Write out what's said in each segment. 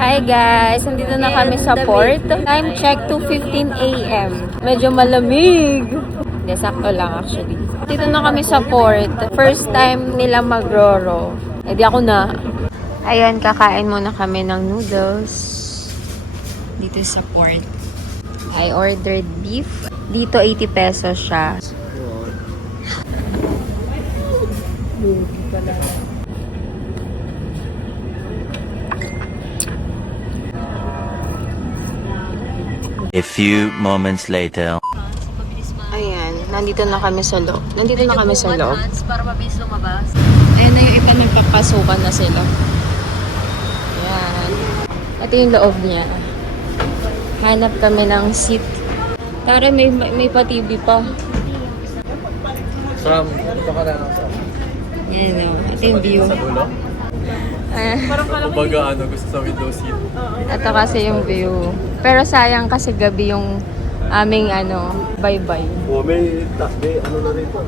Hi guys! Nandito na kami sa port. Time check 2:15 AM. Medyo malamig. Hindi, sakto lang actually. Dito na kami sa port. First time nila magroro. Eh di ako na. Ayan, kakain muna kami ng noodles. Dito sa port. I ordered beef. Dito 80 pesos siya. A few moments later. Ayan, nandito na kami sa loob. Nandito na kami sa loob. Para mabilis lumabas. Ayan na yung iba, nagpapasukan na sila. Ayan. Ito yung loob niya. Hanap kami ng seat. Tara, may pa-TV pa. Sam, ito ka na lang, Sam. Ayan o. Ito yung view. Sa dulo? Kumbaga, gusto sa window seat. Ito kasi yung view. Pero sayang kasi gabi yung aming bye-bye. May ano na rin po.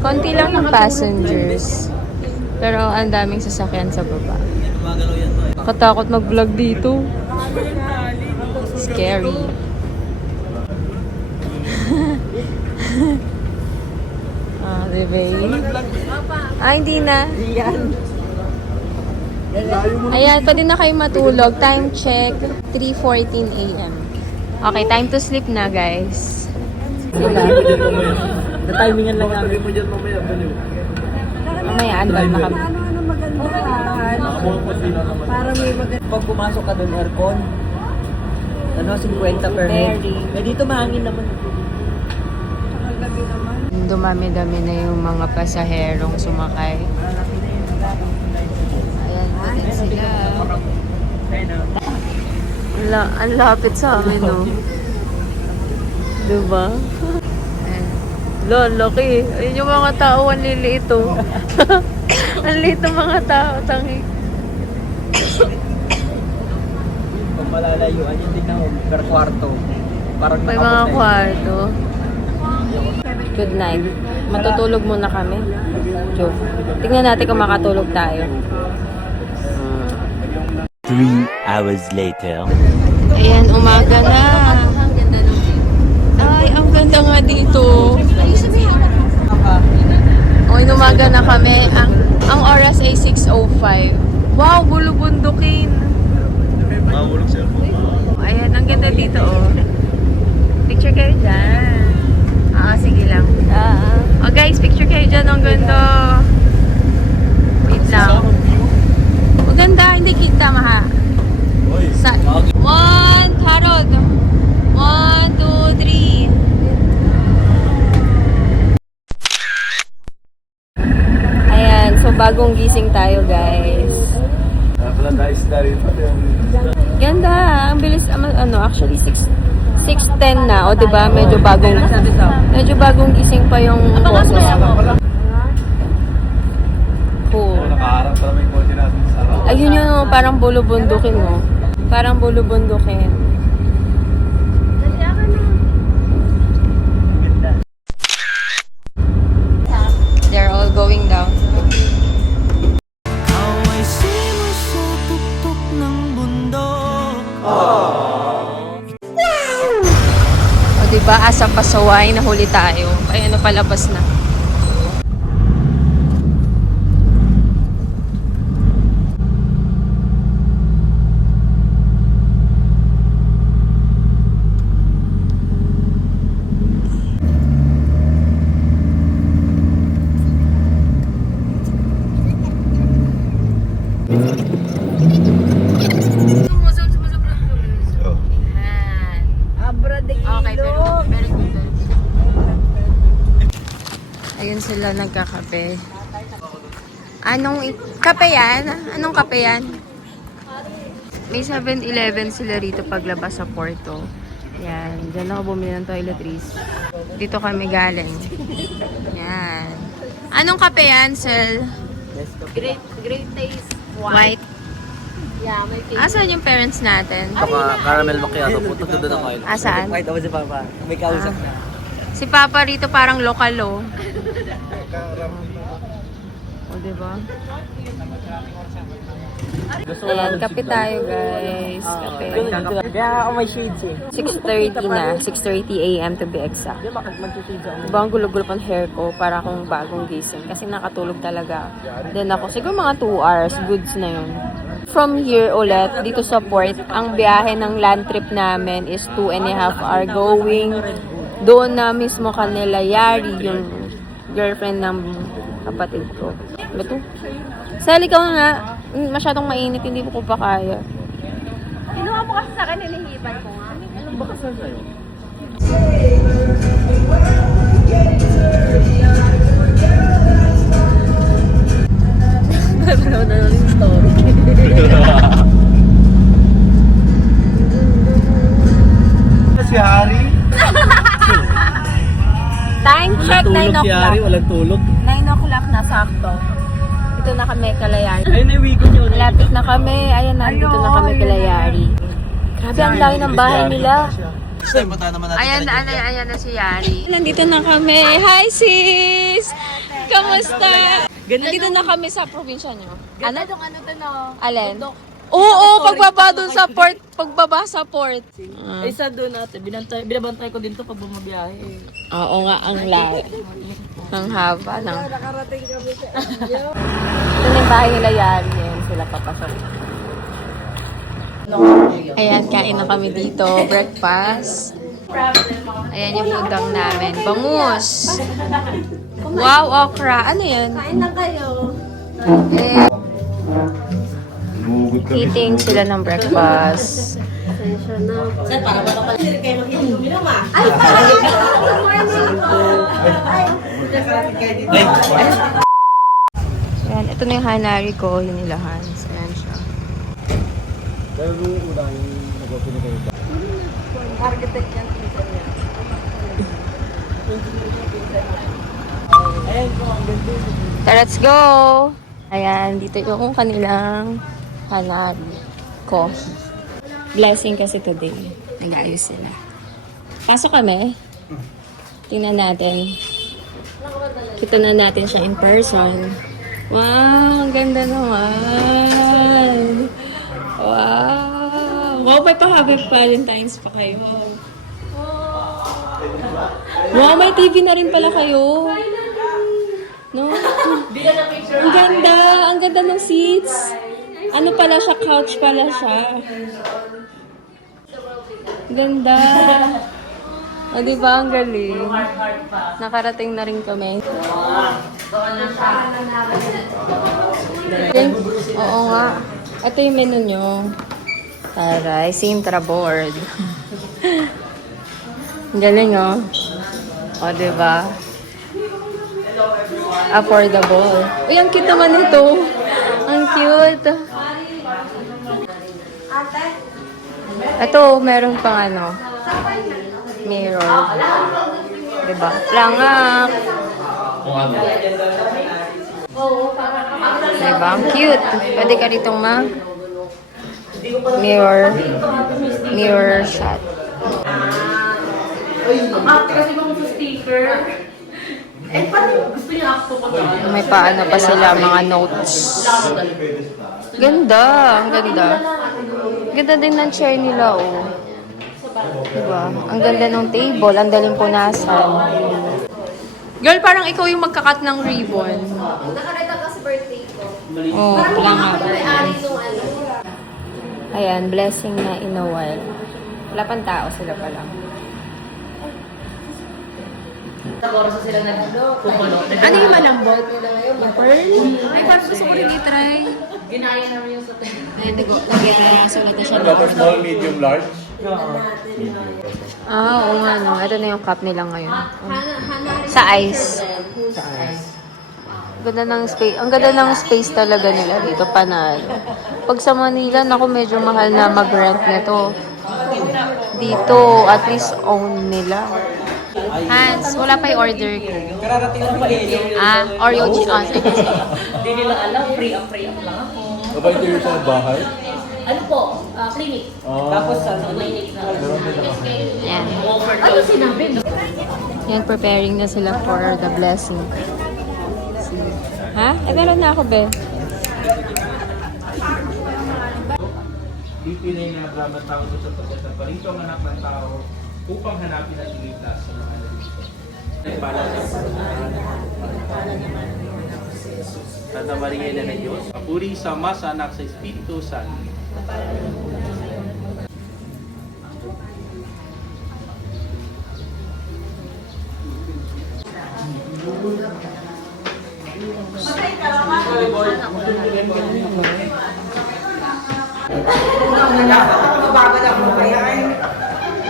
Konti lang ng passengers. Pero ang daming sasakyan sa baba. Katakot mag-vlog dito. Scary. Diba? Hindi na. Ayan, pwede na kayo matulog. Time check, 3:14 AM. Okay, time to sleep na, guys. Na-timingan lang namin mo dyan mamaya. Mamaya, andal na kami. Para may maganda. Pag pumasok ka doon, aircon, 50 per head. Eh dito mahangin naman. Dumami-dami na yung mga pasaherong sumakay. Ayan, ayan sila. Ang lapit sa amin, no? Diba? Laki. Ayun yung mga tao, ang liliit, oh. Ang liit ng mga tao, tangi. Kung malalayuan, yung tignan mo, per kwarto. Parang May mga kwarto. Good night. Matutulog muna kami. Joke. Tingnan natin kung makatulog tayo. 3 hours later. Ayan, umaga na. Ay, ang ganda nga dito. O, inumaga na kami. Ang oras ay 6:05. Wow, bulubundukin. Ayan, ang ganda dito, oh. Picture kayo dyan. Sige lang. Oh guys, picture kayo dyan. Ang ganda. Wait lang. Maganda. Hindi kita, maha. One, Tarot. 1, 2, 3. Ayan, so bagong gising tayo, guys. Ganda. Ang bilis, actually 6:10 na, o diba? Medyo bagong gising pa yung boses. Cool. Ayun yung parang bulubundukin, no? Parang bulubundukin. They're all going down. Diba, asa pasaway, nahuli tayo. Ay, palabas na. Okay, pero very good. Ayun sila nagkakape. Anong kape yan? Anong kape yan? May 7-Eleven sila rito paglabas sa Porto. Yan. Diyan ako bumili ng toiletries. Dito kami galing. Yan. Anong kape yan, Sel? Great taste. White. Yeah, may taste. Asan yung parents natin? Caramel macchiato, puto doon ang oil. Asaan? Kahit ako si Papa, may kausap na. Si Papa rito parang lokal, oh. O, diba? Gusto ko Ayan, lang kape tayo guys. Kape. Kaya ako may shades eh. 6:30 na. 6:30 a.m. to be exact. Di ba mag-shades ako? Diba ang gulo-gulo pang hair ko para akong bagong gising. Kasi nakatulog talaga. Then ako, siguro mga 2 hours. Goods na yun. From here ulit, dito sa port, ang biyahe ng land trip namin is 2.5 hour going. Doon na mismo kanila Yari, yung girlfriend ng kapatid ko. Bato? Sally, ikaw nga. Masyadong mainit, hindi ko pa kaya. Kinuha mo kasi sa akin, hinihipan ko nga. Ano ba kasal sa'yo? Ano na yung story. Si Harry? Time check, 9 Tulog si Harry, o'clock. walang tulog. 9 o'clock na, sakto. Dito na kami, Kalayari. Ayun na yung wiko nyo. Malapit na kami. Ayan, nandito na kami, Kalayari. Grabe, ang laki ng bahay nila. Ayan na si Yari. Nandito na kami. Hi, sis! Kamusta? Nandito na kami sa probinsya nyo. Ano? Ano to no? Alin? Oo, pagbaba dun sa port. Pagbaba sa port. Eh, saan doon natin? Binabantay ko din to pag bumabiyahe eh. Oo nga, ang layo. Ang haba. Nakarating kami sa inyo. Ito na yung bahay nila Yari. Ayan sila papasok. Ayan, kain na kami dito. Breakfast. Ayan yung udang namin. Bangus. Wow, okra. Ano yan? Kain na kayo. Eh, eating sila ng breakfast. Pasensya na. Ayan, ito na yung hanari ko. Yun nila Hans. Ayan siya. Pero yung una yung nagpapili kayo ba? Architect yan. Ayan ko, ang ganda. So, let's go! Ayan, dito yung kanilang hanari. Coffee. Blessing kasi today. Nag-ayos sila. Pasok kami. Tingnan natin. Kita na natin siya in person. Wow, ang ganda naman. Wow. Wow, may pa-happy Valentine's pa kayo. Wow, may TV na rin pala kayo. No? Ang ganda. Ang ganda ng seats. Ano pala siya? Couch pala siya. Ganda. O, diba? Ang galing. Nakarating na rin kami. Oo nga. Ito yung menu nyo. Taray, Sintra board. Ang galing, oh. O, diba? Affordable. Uy, ang cute naman ito. Ang cute. Ito, meron pang ano. Mirror. Diba? Langak. Diba? Ang cute. Pwede ka ditong mirror shot. May paano pa sila, mga notes. Ganda. Ang ganda. Ganda din ng chair nila, oh. Diba? Ang ganda ng table. Ang daling punasan. Girl, parang ikaw yung magkakat ng ribbon. Nakareta ka sa birthday ko. Oh, wala nga. May-ari nung ano. Ayan, blessing na in a while. Wala pang tao, sila pa lang. Ano yung malambot? Yung pearl? Ay, parang gusto ko rin i-try. Ginaya namin yung sa tayo. Ay, hindi ko. Nag-iaraso na siya. Small, medium, large. Ah, oo nga, no. Ito na yung cup nila ngayon. Hanari. Sa ice. Ganda ng space. Ang ganda ng space talaga nila dito, panalo. Pag sa Manila, naku, medyo mahal na mag-rent nito. Dito, at least own nila. Hans, wala pa yung order ko. Kararating lang pa eh. Ah, Oreo cheese. Ah, sige. Hindi nila alam. Free up lang ako. Mabait kayo sa bahay? Ano po? Clinic. Tapos ano? Clinic na. Yan. Ano sinabi? Yan, preparing na sila for the blessing. Si Ha? Meron na ako, be. Pipilay na naglaban tao sa pagkata pa rito ang anak ng tao upang hanapin at iligtas sa mga nalilito. Nagpala sa Santa Maria Ina ng Diyos, papuri sa Ama, sa Anak, sa Espiritu Santo.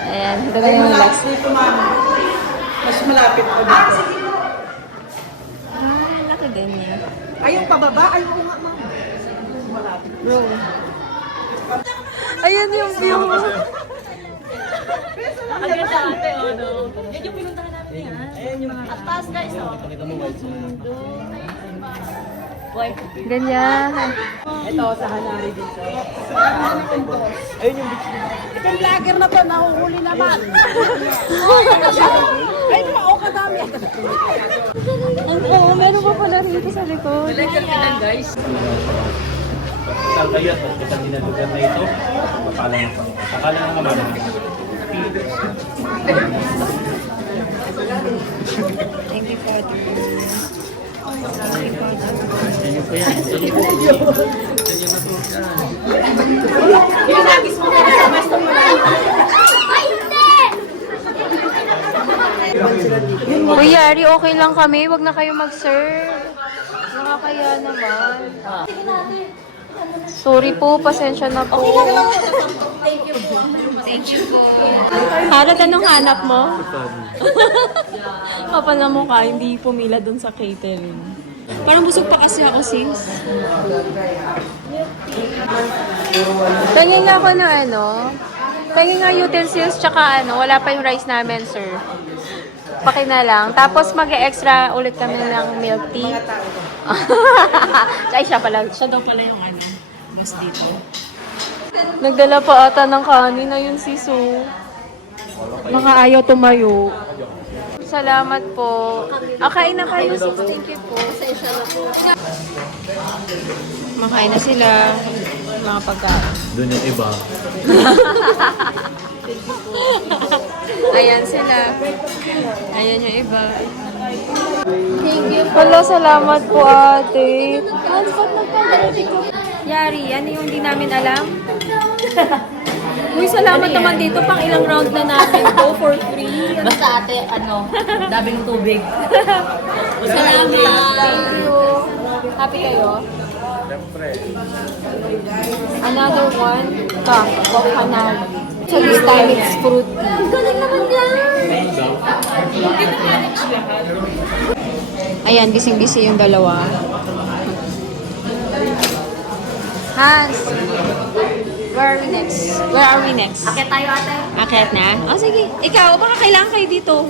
Ayan, dali yung last. Dito, ma'am. Mas malapit pa dito. Ah, laki din niya. Ay, yung pababa? Ay, oo nga, ma'am. Mas malapit. Bro. Ayan yung view. Ang ganda ate, oh, no? Yan yung pinuntahan namin yan. At taas guys, oh. Boy. Ganyan. Ito, sa Hanari dito. Ayun yung beach nila. Itong vlogger na to, nahuhuli naman. Ay, oo, kadami. Oo, meron pa pala rito sa likod. Guys. Saan kayo at pagkatang dinalugan na ito, papalang na pa. Sakala ng mga Thank you, Father. Kuya Ari, okay lang kami. Huwag na kayo mag-serve. Nakakaya naman. Sorry po, pasensya na po. Thank you po. Harad, anong hanap mo? Kapal na mukha, hindi pumila dun sa catering. Parang busog pa kasi ako, sis. Tingin nga ako na tingin nga utensils tsaka wala pa yung rice namin, sir. Paki na lang. Tapos mag-extra ulit kami ng milk tea. Ay, siya pala. Siya daw pala yung mas dito. Nagdala pa ata ng kanin na yun, siso. Nakaayaw tumayo. Salamat po. Kain na kayo, sis. Thank you po. Makain na sila. Mga pagkain. Doon yung iba. Ayan sila. Ayan yung iba. Thank you. Wala, salamat po, ate. Yari, ano yung di namin alam? Uy, salamat naman dito. Pang ilang round na natin to for free. Basta ate, dami ng tubig. Salamat. Thank you. Happy kayo? Another one. Of Hanari. So this time it's fruit tea. Ang galing naman yan! Ayan, gising-gising yung dalawa. Hans! Where are we next? Akit tayo ate. Akit na? O sige. Ikaw, baka kailangan kayo dito.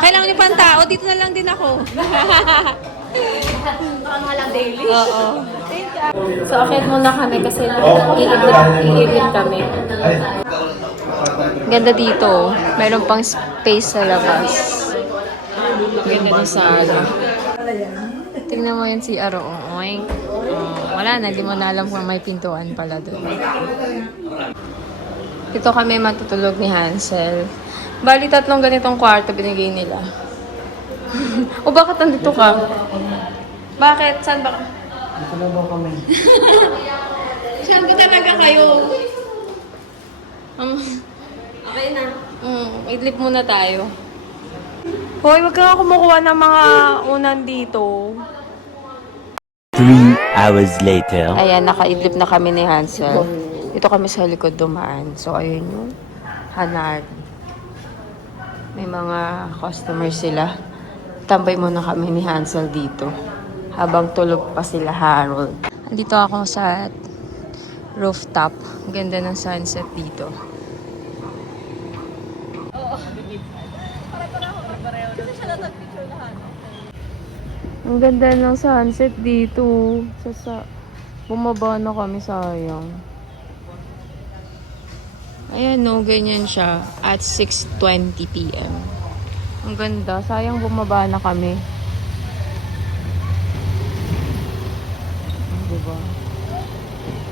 Kailangan niyo pa ang tao. Dito na lang din ako. Baka nga lang daily. Oo. So, akit muna kami kasi iibig kami. Ganda dito. Meron pang space sa labas. Ganda ng sala. Tingnan mo yun si Aro. Oink. Wala na. Di mo na alam kung may pintuan pala doon. Ito kami matutulog ni Hansel. Bali, 3 ganitong kwarto binigay nila. O bakit nandito ka? Bakit? Saan ba? Dito na daw kami. Saan ba talaga kayo? Okay na. Idlip muna tayo. Hoy, wag kang kumukuha ng mga unan dito. 3 hours later. Ayan, nakaidlip na kami ni Hansel. Dito kami sa likod dumaan. So, ayun yung Hanari. May mga customers sila. Tambay muna kami ni Hansel dito. Habang tulog pa sila Harold. Andito ako sa rooftop. Ganda ng sunset dito. Ang ganda ng sunset dito. Bumaba na kami, sayang. Ayan no, ganyan siya. At 6:20 p.m. Ang ganda. Sayang bumaba na kami.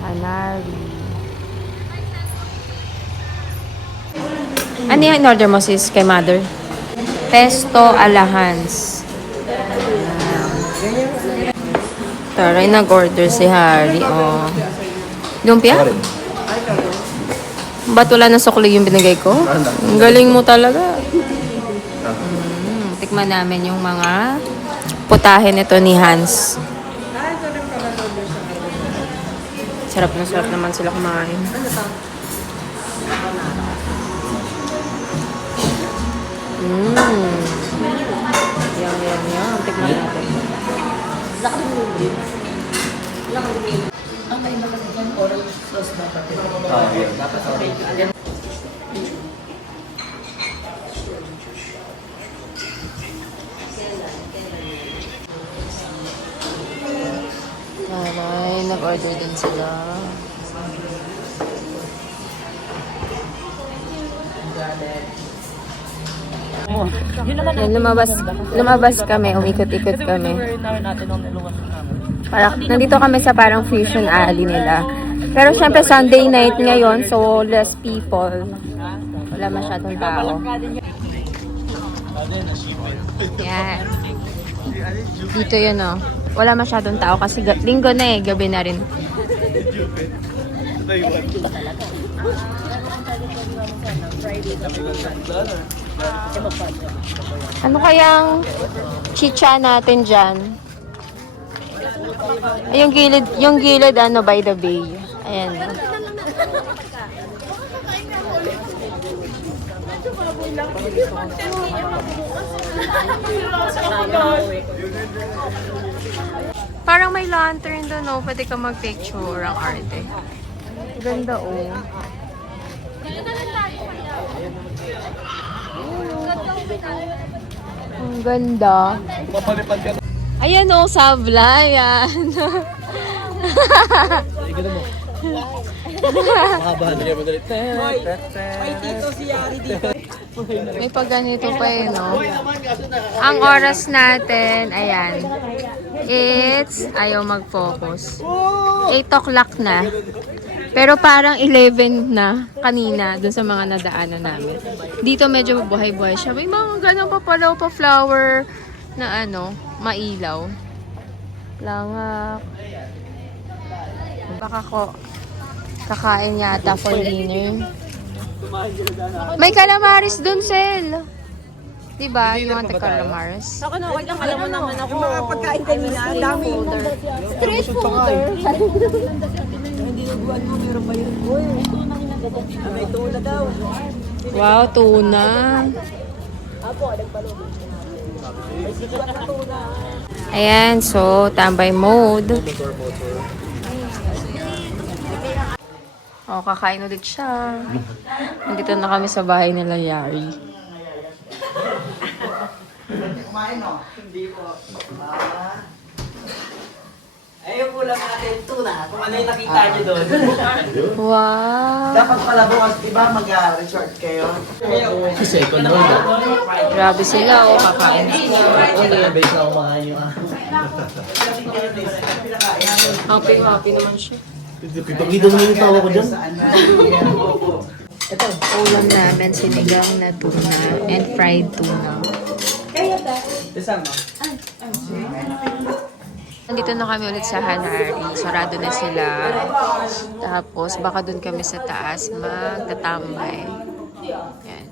Hanari. Ano yung in-order mo sis kay mother? Pesto alahans. Taray, nag-order si Harry. Oh. Lumpia? Ba't wala na sukli yung binigay ko? Ang galing mo talaga. Tikman namin yung mga putahe nito ni Hans. Sarap na sarap naman sila kumain. Yum, yum, yum. Tikman natin. Nanay, nag-order din sila. Yan, lumabas kami, umikot-ikot kami. Nandito kami sa parang fusion alley nila. Pero syempre Sunday night ngayon, so less people. Wala masyadong tao. Yan. Dito yun, oh. Wala masyadong tao kasi linggo na eh, gabi na rin. Ano kayang chicha natin dyan? Ay, yung gilid ano, by the bay. Ayan. Parang may lantern doon, no? Pwede ka mag-picture ang arte. Ganda, oh. Ang ganda. Ayan, oh, sabla. Ayan. May pagganito pa eh, no? Ang oras natin, ayan. Ayaw mag-focus. 8 o'clock na. Pero parang 11 na kanina dun sa mga nadaanan namin. Dito medyo buhay-buhay siya. May mga ganun pa flower na ano, mailaw. Langak. Baka ko kakain yata for dinner. May calamaris dun, Sel. Diba? Yung mga calamaris. Ako na, wait lang, alam mo naman ako. Yung mga pagkain kanina, ang dami. Street fooder. Hindi naguan mo, meron ba yun? Uy, may tuna daw. Wow, tuna. Apo, nagpalong. May sikat na tuna. Ayan, so, tambay mode. Oh, kakain ulit siya. Nandito na kami sa bahay nila Yari. Kumain o? Hindi po. Ayun ulam natin, tuna. Kung ano yung nakita nyo doon. Wow! Dapat pala bukas, diba, mag-resort kayo? Kasi ikaw naman. Grabe sila, oh, kakain sila. Base na kumain yung Happy naman siya. Pagkita naman yung tawa ko dyan. Ulam namin, sinigang na tuna and fried tuna. Nandito na kami ulit sa Hanari. Sarado na sila. Tapos, baka dun kami sa taas magtatambay. Yan.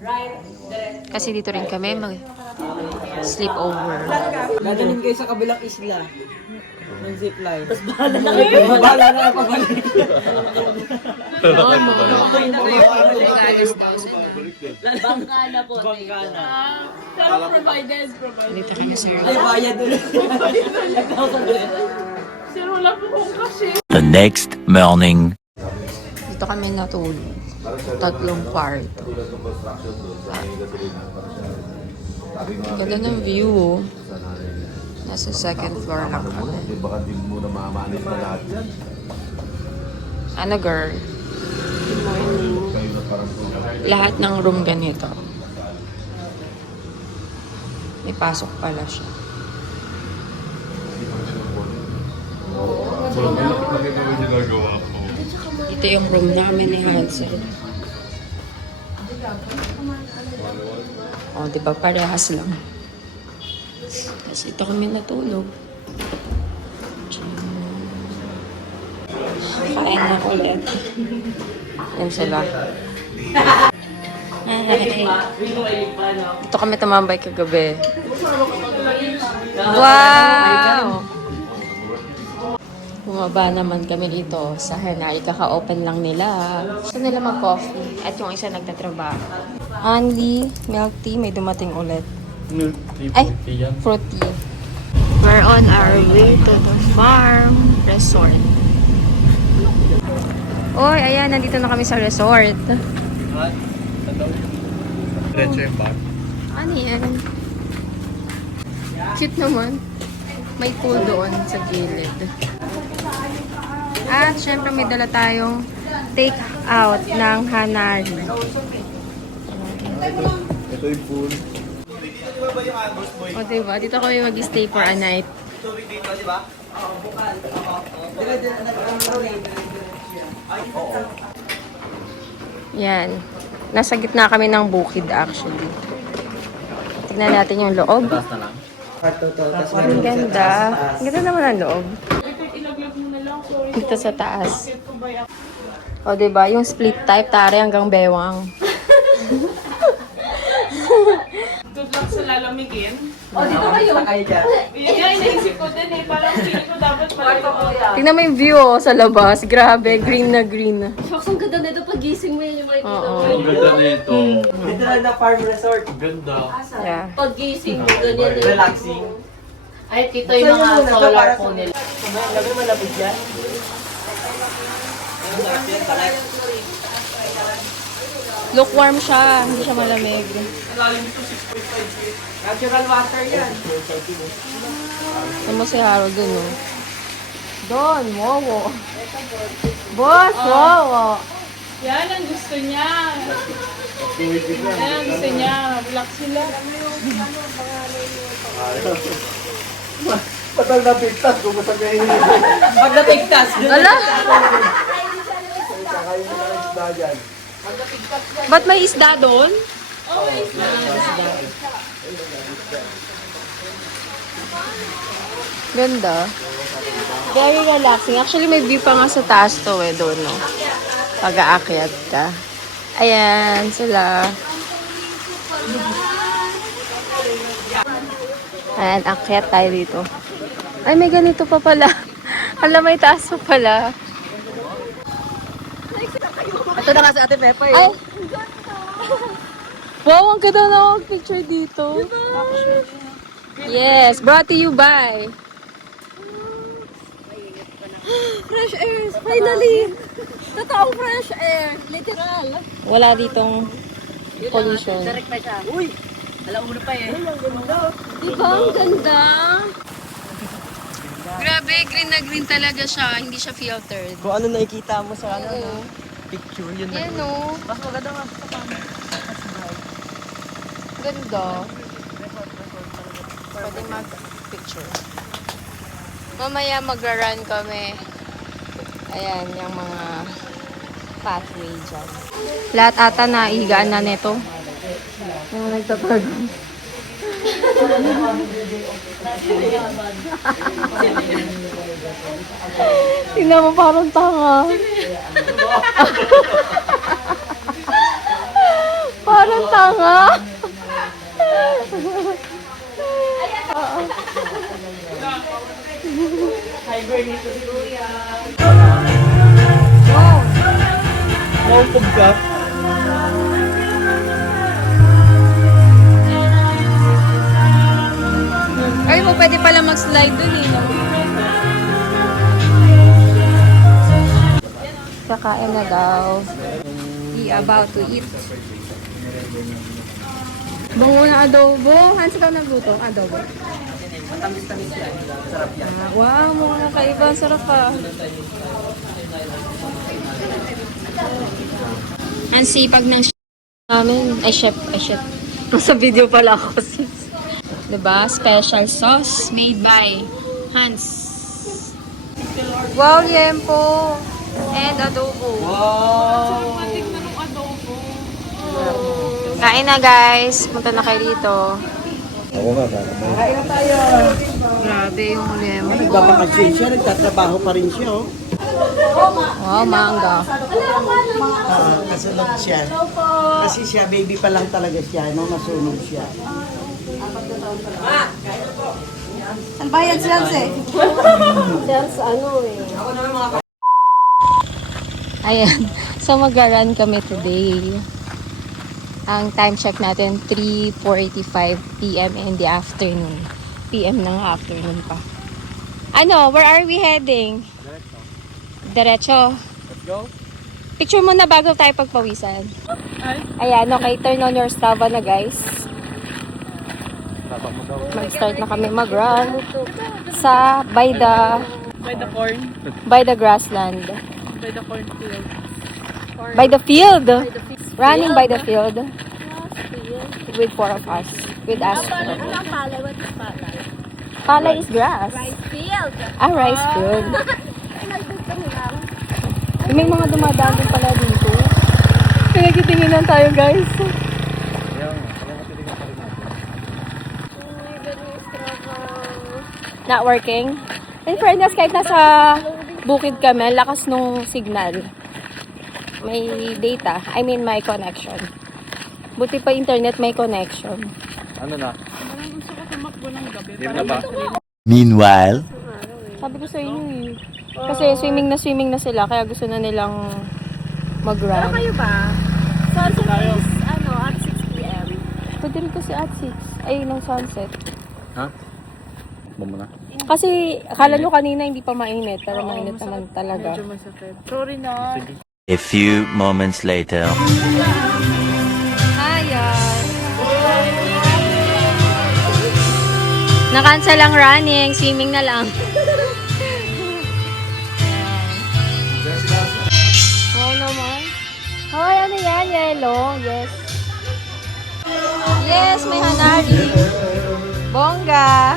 Kasi dito rin kami mag-sleep over. Dadalhin kayo sa kabilang isla. Ng zipline. Tapos bahala na kayo. Bahala na kayo pabalik. Bangka na po. Bangka na. Provided. Dito kami, sir. Ay, bayad ulit. The next morning. Dito kami natulog. 3 kwarto. Ganda ng view, oh. Nasa second floor lang kami. Baka di mo na mamanis na lahat yan. Ano, girl? Lahat ng room ganito. May pasok pala siya. Bakit naman ginagawa ko? Ito yung room namin ni Hansel. Oh, di ba parehas lang. Tapos ito kami natulog. Kain na ulit. Yan sila. Ay. Ito kami tumambay kagabi. Wow! Bumaba naman kami dito sa Hanay. Kaka-open lang nila. Gusto nila mag-coffee. At yung isa nagtatrabaho. Only milk tea. May dumating ulit. Ay, fruity. We're on our way to the farm resort. Oy, ayan. Nandito na kami sa resort. Diretso yung bar. Ano yan? Cute naman. May pool doon sa gilid. At syempre may dala tayong take out ng Hanari. Ito yung pool. O diba? Dito kami mag-stay for a night. Yan. Nasa gitna kami ng bukid actually. Tignan natin yung loob. Ang ganda. Ang ganda naman ang loob. Dito sa taas. O diba? Yung split type, tare hanggang bewang. Good luck sa lalamigin. Sakay dyan. Yun nga, inaisip ko din eh. Parang feeling ko dapat pala. Tingnan mo yung view oh, sa labas. Grabe, green na green. Shucks, ang ganda nito. Pag-gising mo yan yung makikita mo. Ang ganda na ito. Dito lang na farm resort. Ganda. Yeah. Pag-gising mo, ganyan din. Relaxing. Ay, dito yung mga solar po nila. Labi malapit yan. Lukewarm siya. Hindi siya malamig. Natural water yan. Ano mo si Harold dun oh. Doon, wowo. Boss, wowo. Yan ang gusto niya. Yan ang gusto niya. Relax sila. Patal na pigtas kung masabihin nyo. Pag napigtas. Ala? Kakain na ng isda dyan. Ba't may isda doon? Ganda. Very relaxing. Actually, may view pa nga sa taas to eh, doon, no? Pag-aakyat ka. Ayan, sila. Ayan, akyat tayo dito. Ay, may ganito pa pala. Alam, may taas pa pala. Ito na nga sa Ate Pepe. Ay! Wow, ang ganda na mag-picture dito. Yes, brought to you by Fresh air, finally! Totoong fresh air, literal. wala ditong pollution. Direct na siya. Uy! Alam mo na pa eh. Diba? Ang ganda. Grabe, green na green talaga siya. Hindi siya filtered. Kung ano nakikita mo sa ano, picture yun. Yan o. Mas maganda nga sa kanya. Ganda. Pwede mag-picture. Mamaya magra-run kami. Ayan, yung mga pathway dyan. Lahat ata naigaan na nito. Yung nagtatag. Tingnan mo, parang tanga. Parang tanga. Naupog ka. Ay mo, pwede pala mag-slide dun eh. No? Kakain na daw. About to eat. Bango na adobo. Hans, ikaw nagluto? Adobo. Matamis-tamis yan. Sarap yan. Wow, mukha kakaiba. Ang sarap pa. Ang sipag ng namin. Ay, chef. Nasa video pala ako. Diba? Special sauce made by Hans. Wow, liempo. And adobo. Tingnan ng adobo. Kain na guys. Punta na kayo dito. Ako nga, Kain na tayo. Grabe yung liempo. Nagbabakasyon siya, nagtatrabaho pa rin siya, oh. Wow, mangga. Kasunod siya. Kasi siya, baby pa lang talaga siya, nung nasunog siya. Saan bayad si Lance? Ayan. So, mag-run kami today. Ang time check natin, 3:45 p.m. in the afternoon. PM ng afternoon pa. Ano? Where are we heading? Diretso. Let's go. Picture mo na bago tayo pagpawisan. Ayan, okay. Turn on your Strava na, guys. Mag-start na kami mag-run sa By the corn. by the grassland. By the cornfield. By the field. Running by the field. With 4 of us. With us. What is palay? Palay is grass. Field. Ah, rice field. Ay, nagdugtong lang. May mga dumadaan din pala dito. Pinagtitinginan tayo, guys. Not working. In fairness, kahit nasa bukid kami, lakas nung signal. May data. I mean, may connection. Buti pa internet, may connection. Ano na? Parang gusto ko tumakbo ng gabi. Game na ba? Meanwhile, Sabi ko sa inyo eh. Kasi swimming na sila, kaya gusto na nilang mag-run. Kayo ba? Sunset is, at 6 p.m. Pwede rin kasi at 6. Ay, ng sunset. Ha? Ba mo na? Kasi, akala nyo kanina hindi pa mainit, pero mainit naman talaga. Medyo masakit. Sorry na. a few moments later. Ayan. Na-cancel ang running, swimming na lang. Oo naman. Hoy, ano yan? Yellow. Yes. Yes, may hanari. Bongga.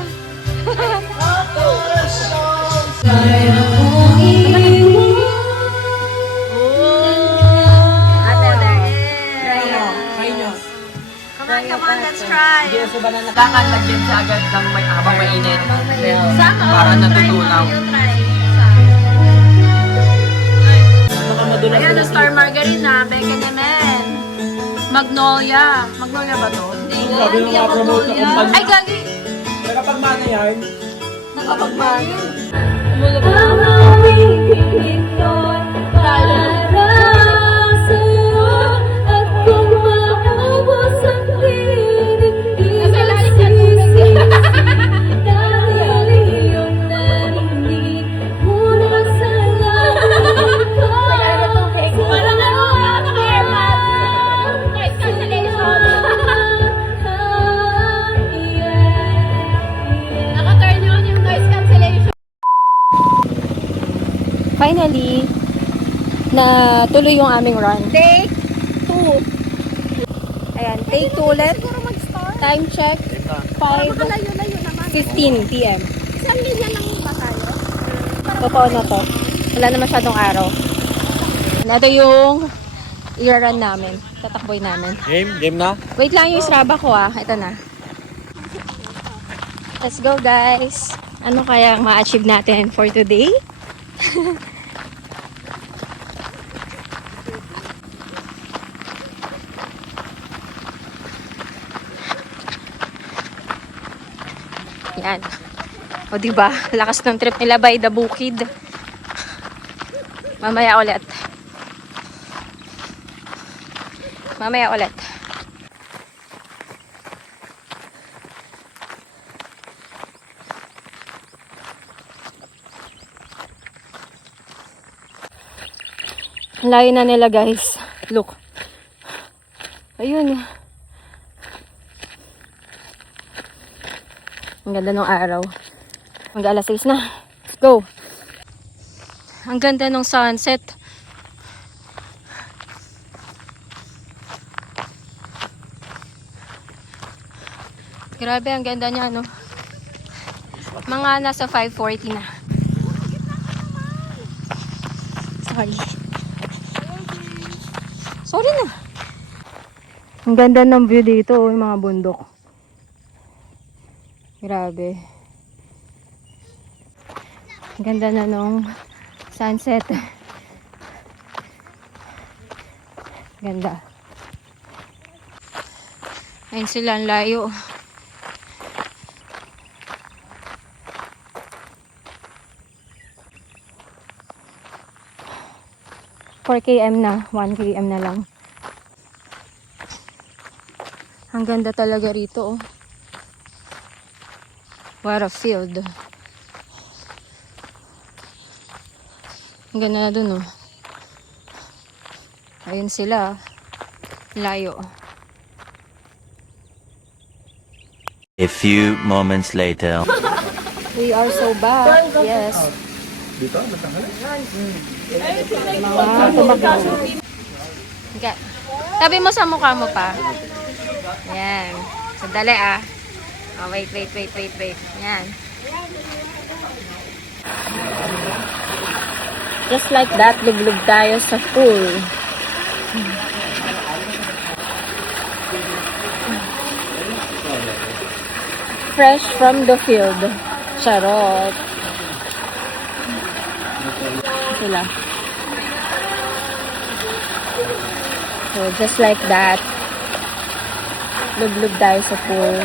Come on, let's try. Hindi sa banana. Bakit lagyan siya agad ng may abang mainit. Para natutunaw. Ayan, star margarina, bacon naman. Magnolia. Magnolia ba to? Sabi nung ma-promote na kung Ay, gagi! nakapagmana yan. Nakapagmano. Finally, na tuloy yung aming run. Take 2. Ayan, take 2 ulit. Time check, 5:15 p.m. Isang linya lang ba tayo? Totoo na to. Wala na masyadong araw. Ito yung i-run namin. Tatakboy namin. Game na? Wait lang yung Strava ko ah. Ito na. Let's go guys. Ano kaya ang ma-achieve natin for today? Yan. O diba? Lakas ng trip nila by the bukid. Mamaya ulit. Mamaya ulit. Ang layo na nila guys. Look. Ayun. Ang ganda ng araw. Mag-alas 6 na. Let's go. Ang ganda ng sunset. Grabe, ang ganda niya, no? Mga nasa 5:40 na. Ay. Sorry na. Ang ganda ng view dito, yung mga bundok. Grabe. Ang ganda na nung sunset. Ganda. Ayun sila, ang layo. Four km na, 1 km na lang. Ang ganda talaga rito, oh. What a field. Ang ganda na dun, oh. Ayun sila. Layo. A few moments later. We are so back. Yes. Dito, Batangas. Mga tumakbo. Okay. Tabi mo sa mukha mo pa. Yan. Sandali ah. Oh, wait. Yan. Just like that, luglug tayo sa pool. Fresh from the field. Charot. Sila. So, just like that, luglug tayo sa pool.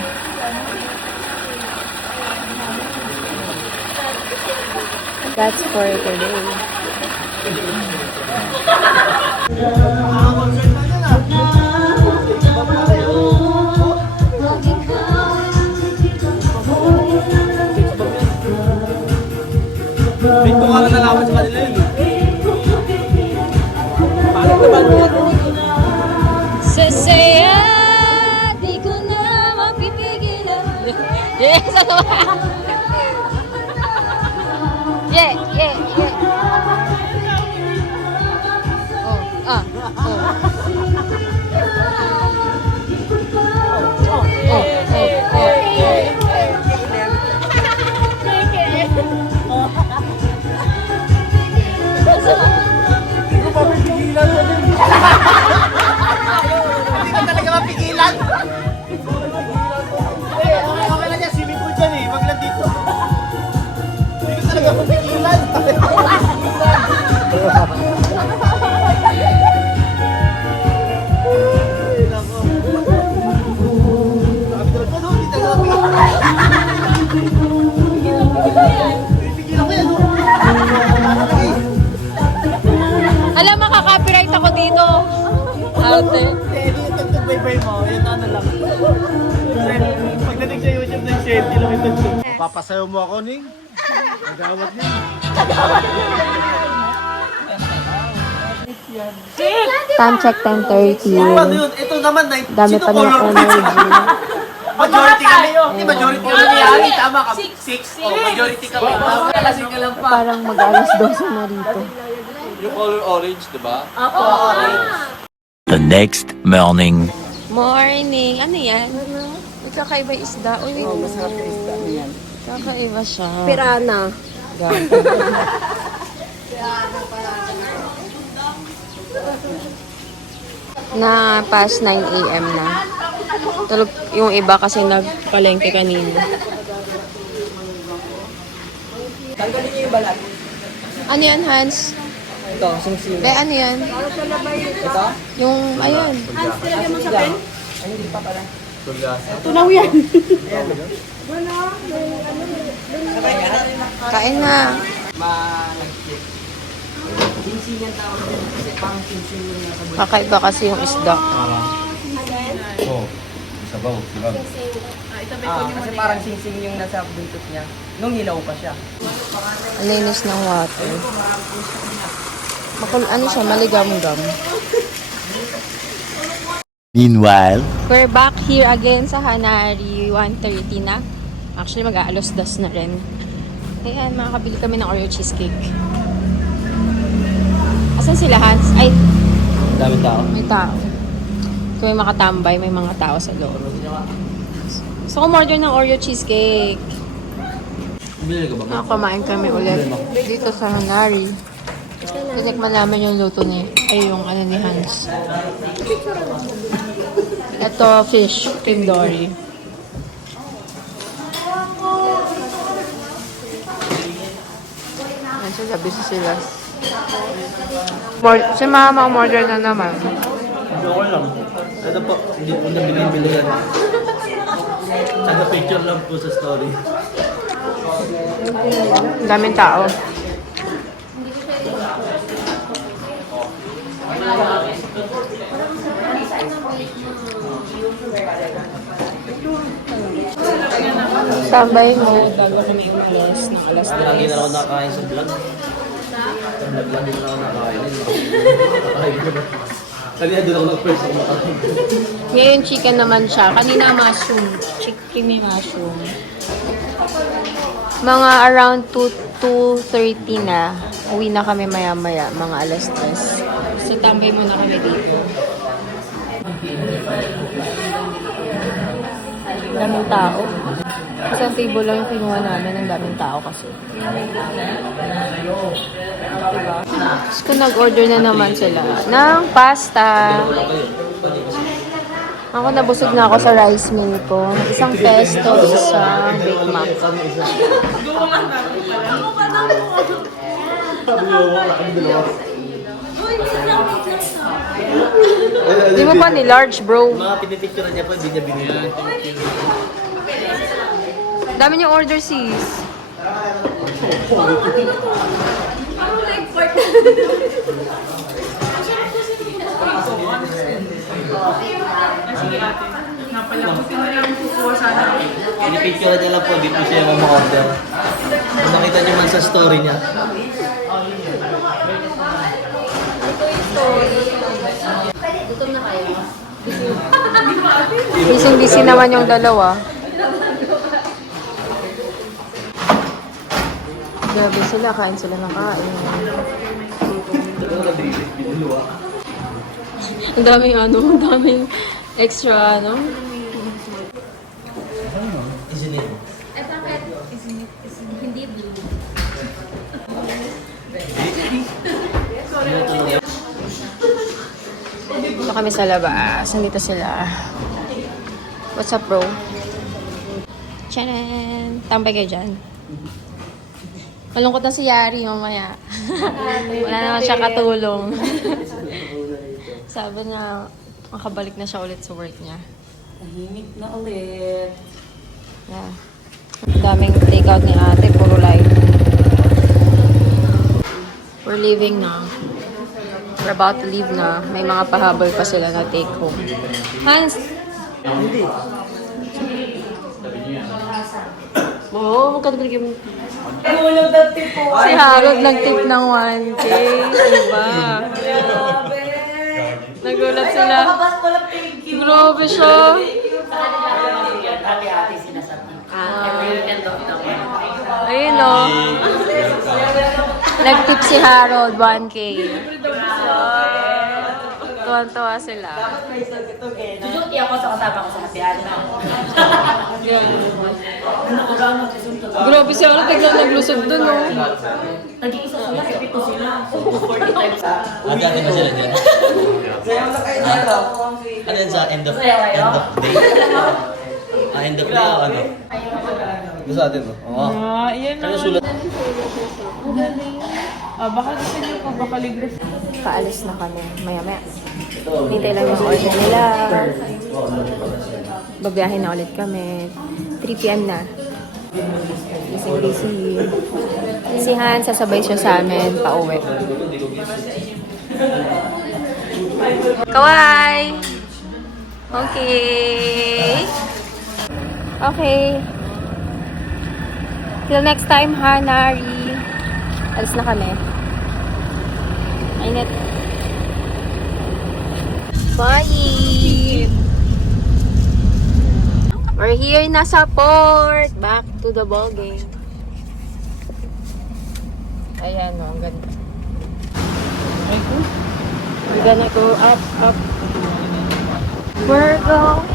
That's for today. May tunga na nalaman sa kanila yun. Bakit naman mo? Sasaya, di ko na mapipigilan. Yes, ano ba? Yeah. Hindi ka talaga mapigilan. Okay lang yan, swimming pool dyan eh. Wag lang dito. Hindi ka talaga mapigilan. Alam, makaka-copyright ako dito. Ate. Hindi yung tugtog-bay-bay mo. Yun ano lang. Pagdating sa YouTube ng share, hindi lang yung tugtog. Papasayaw mo ako, Ning. Nagawad niya. Time check 10:30. Ano yun? Ito naman, Dami pa ng energy. Majority kami. Hindi, majority kami ni Ali. Tama ka. 6. Oh, majority kami. Kalasing ka lang pa. Parang mag-alas 12 na rito. Yung color orange, di ba? The next morning. Morning. Ano yan? May kakaiba isda. Uy, oh, masarap na isda yan. Kakaiba siya. Pirana. Na past 9 a.m. na. Tulog yung iba kasi nagpalengke kanina. Tanggalin niyo yung balat. Ano yan, Hans? Ito, sing-sing. Be, ano yan? Ito? Yung, ayan. Hindi pa pala. Kain na. Malagkit. Sing-sing yung tawag din kasi parang sing-sing yung nasa buhay. Kakaiba kasi yung isda. Oo. Sabaw, sabaw. Kasi parang sing-sing yung nasa buntot niya. Nung hilaw pa siya. Ang linis ng water. Ano siya, maligam-gam. Meanwhile, We're back here again sa Hanari, 1:30 na. Actually, mag-aalos das na rin. Ayan, makakabili kami ng Oreo cheesecake. Asan sila, Hans? Ay, Dami tao. may tao. Kung may makatambay, may mga tao sa loob. Gusto ko order ng Oreo cheesecake. Bili ka ba? Nakakamain kami ulit dito sa Hanari. Titikman namin yung luto ni, yung ano ni Hans. Ito, fish, Kindori. Ayan sila, busy sila. Si Mama, umorder na naman. Okay lang. Ito po, hindi po na binibili yan. Saka picture lang po sa story. Daming tao. Tambay mo. Bago kami umalis ng alas 3. Lagi na ako nakakain sa vlog. Sa vlog lang din na ako nakakain. Kanina doon ako nag-first ako makakain. Ngayon chicken naman siya. Kanina mushroom. Creamy mushroom. Mga around 2:30 na. Uwi na kami maya-maya. Mga alas 3. So tambay muna kami dito. Daming tao. Isang table lang yung kinuha namin. Ang daming tao kasi. Diba? Tapos kung nag-order na naman sila ng pasta. Ako nabusog na ako sa rice meal ko. Isang pesto sa Big Mac. Di mo pa ni large, bro. Mga pinipicture niya po, hindi niya binili. Dami niyo order, sis. Pinipicture niya lang po, hindi po siya mag-order. Kung nakita niyo man sa story niya. Busy naman yung dalawa. Grabe sila, kain sila ng kain. Ang daming ang daming extra Isn't it? Dito kami sa labas. Nandito sila. What's up, bro? Tchanan! Tambay kayo dyan. Malungkot na si Yari mamaya. Wala naman siya katulong. Sabi niya, makabalik na siya ulit sa work niya. Tahimik na ulit. Yeah. Daming takeout ni ate, puro live. We're leaving na. We're about to leave na. May mga pahabol pa sila na take home. Hans! Hindi. Oo, magkagaling yung... Hulog na tip po. Si Harold nag-tip ng 1K. Diba? Grabe. Nagulat sila. Walang thank you. Grabe siya. Hati-hati sinasabi. End of the month. Ayun o. Nag-tip si Harold 1K. Tuwan-tuwa sila. Duduti ako sa kasama ko sa hati-hati. Grabe si Harold, biglang naglusog dun o. Nag-iisa sila, pipito sila. So, 40 times. Ate ba sila dyan? Ano yan sa end of day? End of day o ano? Gusto natin to? Oo. Yan Ano naman. sulat? Baka gusto niyo pa, baka libre. Kaalis na kami. Maya-maya. Hintay lang yung order nila. Babiyahin na ulit kami. 3 p.m. na. Busy. Si Han, sasabay siya sa amin pauwi. Kawai! Okay. Okay. Till next time, ha, Nari. Alis na kami. Init. Bye! We're here na sa port. Back to the ball game. Ayan o, ang ganda. We're gonna go up. We're going.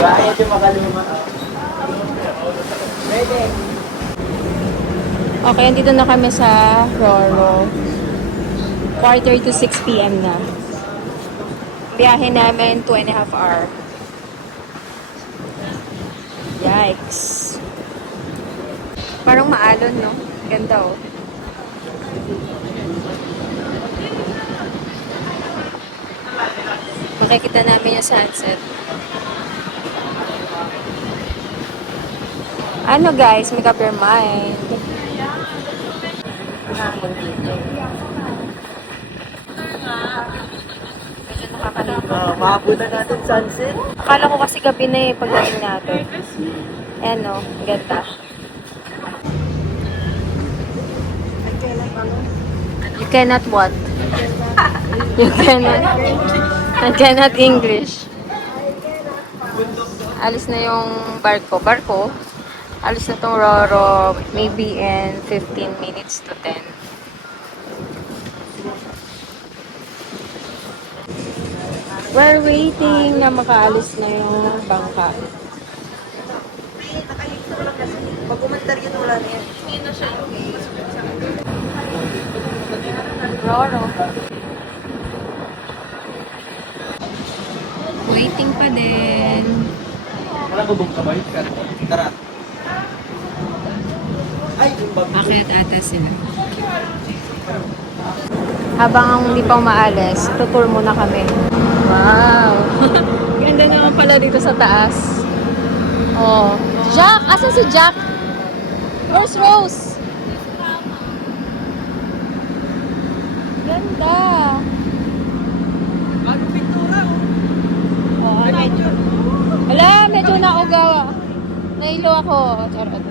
Bakit yung makaluma? Okay, andito na kami sa Roro. 4:30 to 6 p.m. na. Biyahe namin 2.5 hour. Yikes. Parang maalon, no? Ganda, oh. Makikita namin yung sunset. Ano guys, make up your mind. Hangin dito. Medyo nakakalito. Makabutan natin sunset. Akala ko kasi gabi na eh pagdating natin. Ayan o, ganda. You cannot what? You cannot. I cannot English. Alis na yung barko. Barko? Alis na tong Roro maybe in 15 minutes to 10. We're waiting na makaalis na yung bangka. Pag umandar yun, wala na yan. Roro. Waiting pa din. Wala ko bang kabay? Tara. Ay, yung bag. Akyat ata sila. Habang hindi pa umaalis, tutur muna kami. Wow! Ganda naman pala dito sa taas. Oh. Jack! Asan si Jack? Where's Rose? Ganda! Ano pintura? Oh, medyo. Wala, medyo naugaw. Nailo ako. Charot.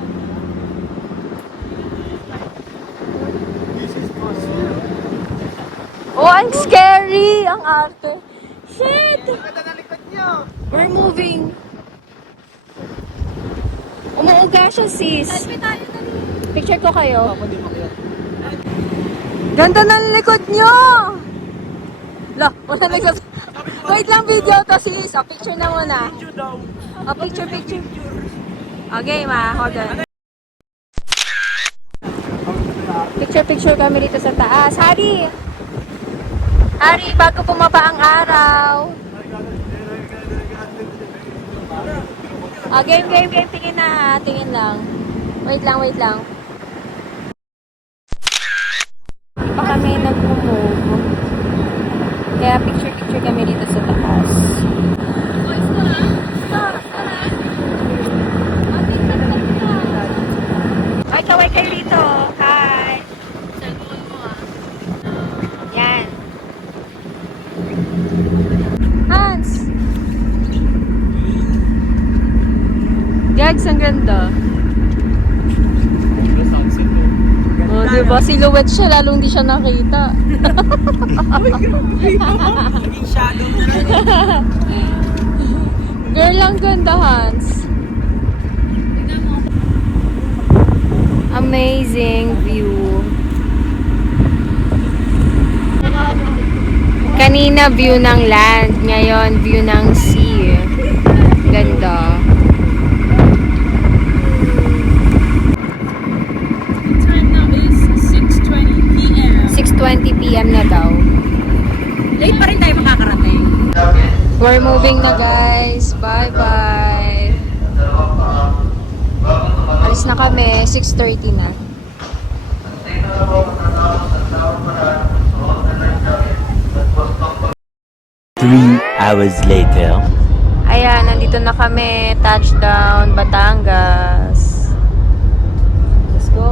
Oh, ang scary! Ang arte. Shit! We're moving. Umuuga siya, sis. Picture ko kayo. Ganda ng likod nyo! La, wala nagsas... Wait lang, video to, sis. O, picture na muna. O, picture. Okay, ma. Hold on. Picture kami dito sa taas. Hari! Hari, bago pumaba ang araw. Ah, game. Tingin na, tingin lang. Wait lang. Hindi pa kami nag-move. Kaya picture kami dito sa taas. Ay, kaway kayo dito. Hi. Yan. Hans! Gags, ang ganda. Oh, diba? Silhouette siya, lalong di siya nakita. Naging shadow na rin. Girl, ang ganda, Hans. Amazing view. Kanina view ng land, ngayon view ng sea. Ganda. Time now is 6:20 p.m. 6:20 p.m. na daw. Late pa rin tayo makakarating. We're moving na, guys. Bye-bye. Alis na kami. 6:30 na. Three hours later. Ayan, nandito na kami. Touchdown, Batangas. Let's go.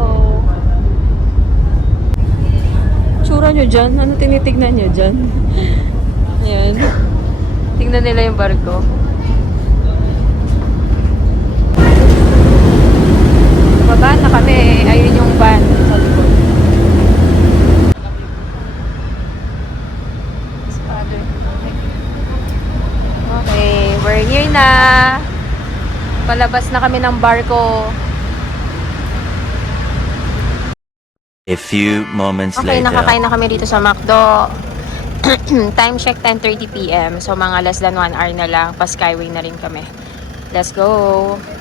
Tsura nyo dyan? Ano tinitignan nyo dyan? Ayan. Tingnan nila yung barko. Baba na kami. Ayun yung van sa likod. Okay, we're here na. Palabas na kami ng barko. A few moments Okay, later. nakakain na kami dito sa McDo. Time check 10:30 p.m. So mga less than 1 hour na lang. Pa-skyway na rin kami. Let's go!